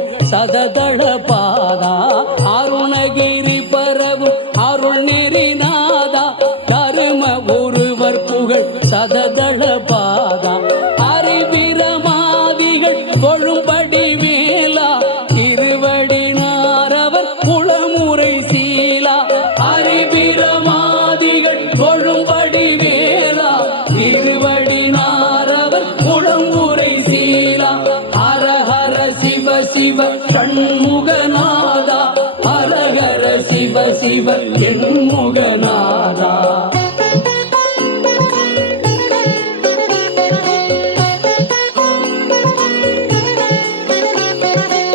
புகழ் சததள பாதா அருணகிரி பரவும் அருள் நெறிநாதா கரும ஒருவர் புகழ் சததள பாதா அறிவிரமாதிகள் கொழும்படி வேலா திருவடி நாரவர் குளமுறை சீலா அறிவிரமாதிகள் கொழும்படி வேலா திருவடி நாரவர் குளமுறை சீலா ஹரஹர சிவ சிவ ஷண்முகநாதா ஹரஹர சிவ சிவ எண்முகநாதா